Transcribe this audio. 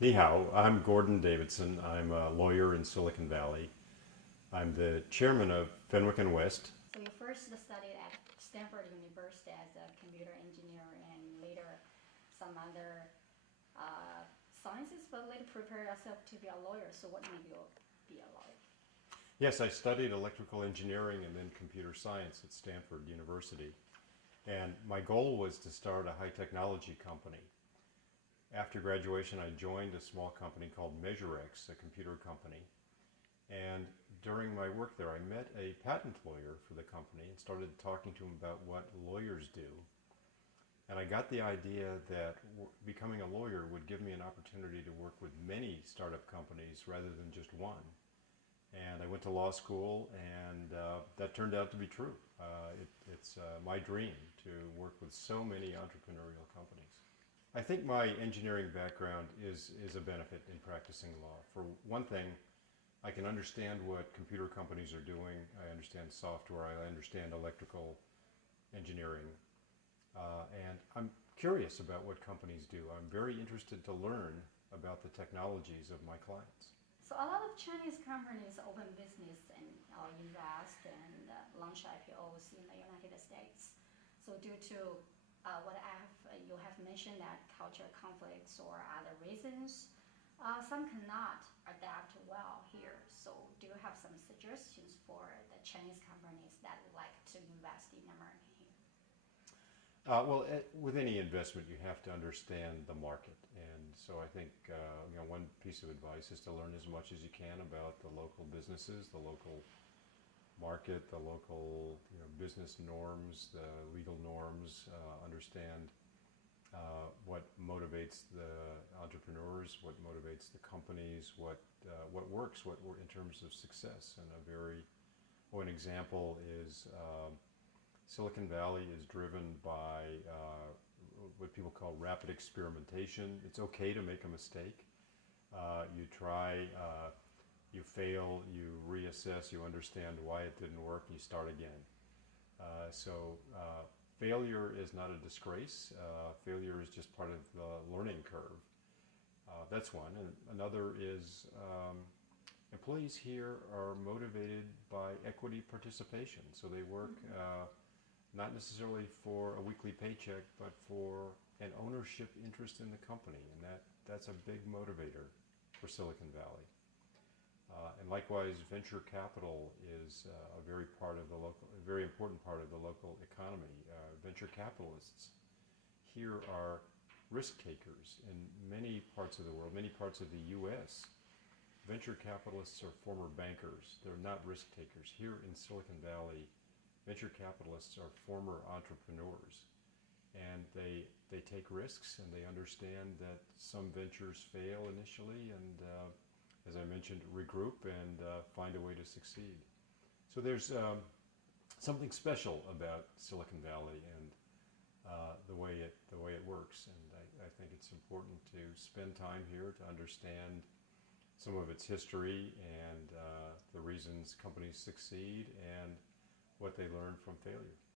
Ni hao, I'm Gordon Davidson. I'm a lawyer in Silicon Valley. I'm the chairman of Fenwick and West. So you first studied at Stanford University as a computer engineer and later some other sciences, but later prepared yourself to be a lawyer. So what made you be a lawyer? Yes, I studied electrical engineering and then computer science at Stanford University. And my goal was to start a high technology company. After graduation, I joined a small company called MeasureX, a computer company. And during my work there, I met a patent lawyer for the company and started talking to him about what lawyers do. And I got the idea that becoming a lawyer would give me an opportunity to work with many startup companies rather than just one. And I went to law school, and that turned out to be true. It's my dream to work with so many entrepreneurial companies. I think my engineering background is a benefit in practicing law. For one thing, I can understand what computer companies are doing. I understand software. I understand electrical engineering. And I'm curious about what companies do. I'm very interested to learn about the technologies of my clients. So a lot of Chinese companies open business and invest and launch IPOs in the United States. So due to you have mentioned that cultural conflicts or other reasons, some cannot adapt well here. So do you have some suggestions for the Chinese companies that would like to invest in America here? With any investment, you have to understand the market, and so I think one piece of advice is to learn as much as you can about the local businesses, the local market, the local business norms, the legal norms. Understand what motivates the entrepreneurs, what motivates the companies, what works, in terms of success. And an example is. Silicon Valley is driven by what people call rapid experimentation. It's okay to make a mistake. You try, you fail, you reassess, you understand why it didn't work, and you start again. Failure is not a disgrace. Failure is just part of the learning curve. That's one. And another is employees here are motivated by equity participation. So they work not necessarily for a weekly paycheck, but for an ownership interest in the company, and that's a big motivator for Silicon Valley. And likewise, venture capital is a very important part of the local economy. Venture capitalists here are risk takers in many parts of the world, many parts of the U.S. Venture capitalists are former bankers. They're not risk takers. Here in Silicon Valley, venture capitalists are former entrepreneurs, and they take risks, and they understand that some ventures fail initially, and as I mentioned, regroup and find a way to succeed. So there's something special about Silicon Valley and the way it works, and I think it's important to spend time here to understand some of its history and the reasons companies succeed and what they learn from failure.